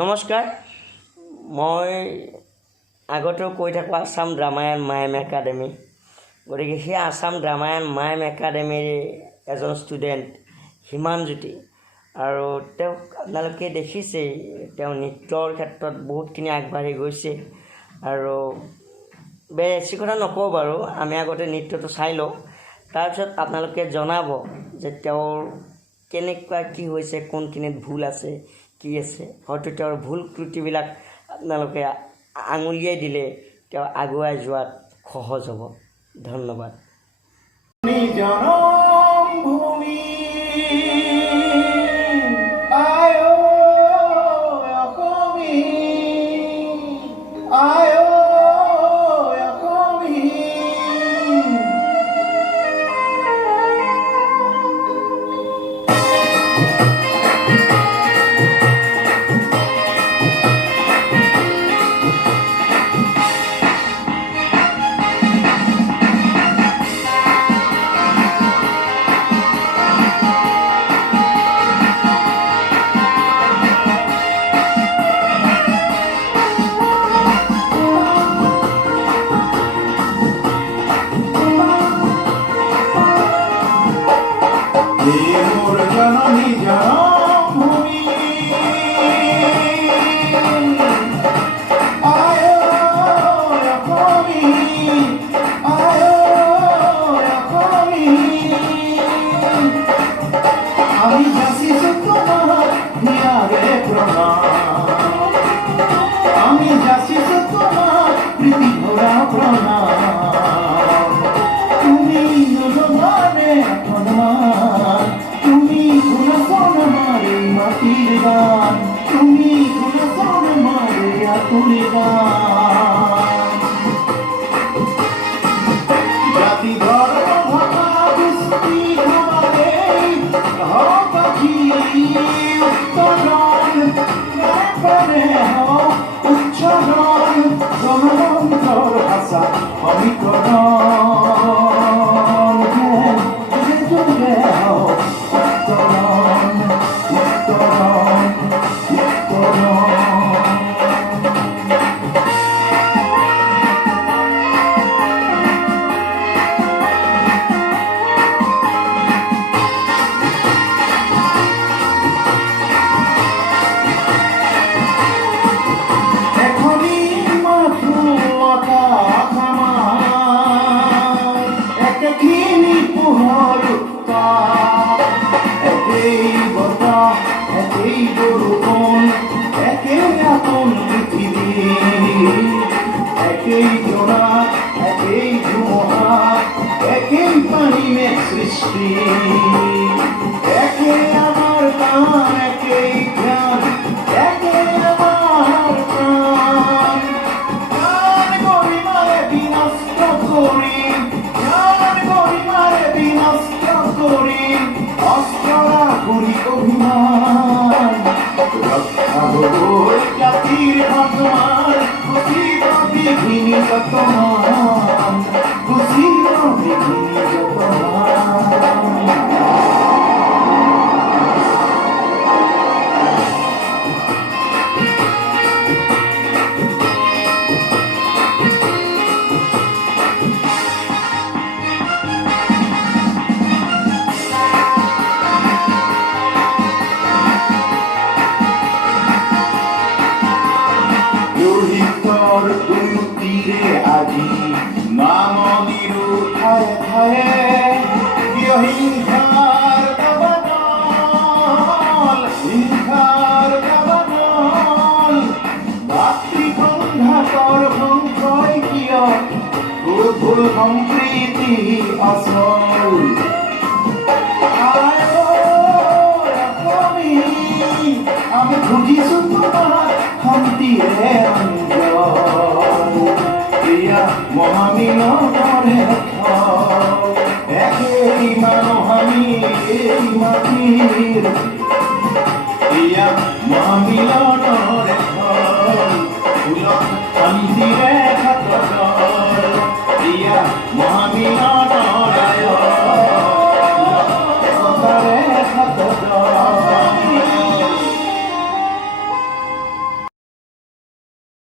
নমস্কাৰ। মই আগতেও কৈ থাকোঁ Assam drama and mime academy. গতিকে সেই আসাম ড্ৰামা এণ্ড মাইম একাডেমীৰ এজন ষ্টুডেণ্ট হিমানজ্যোতি, আৰু তেওঁক আপোনালোকে দেখিছেই, তেওঁ নৃত্যৰ ক্ষেত্ৰত বহুতখিনি আগবাঢ়ি গৈছে। আৰু বেছি কথা নকওঁ বাৰু, আমি আগতে নৃত্যটো চাই লওঁ, তাৰপিছত আপোনালোকে জনাব যে তেওঁৰ কেনেকুৱা কি হৈছে, কোনখিনিত ভুল আছে কি আছে। হয়তো তেওঁৰ ভুল ত্ৰুটিবিলাক আপোনালোকে আঙুলিয়াই দিলে তেওঁ আগুৱাই যোৱাত সহজ হ'ব। ধন্যবাদ। Mami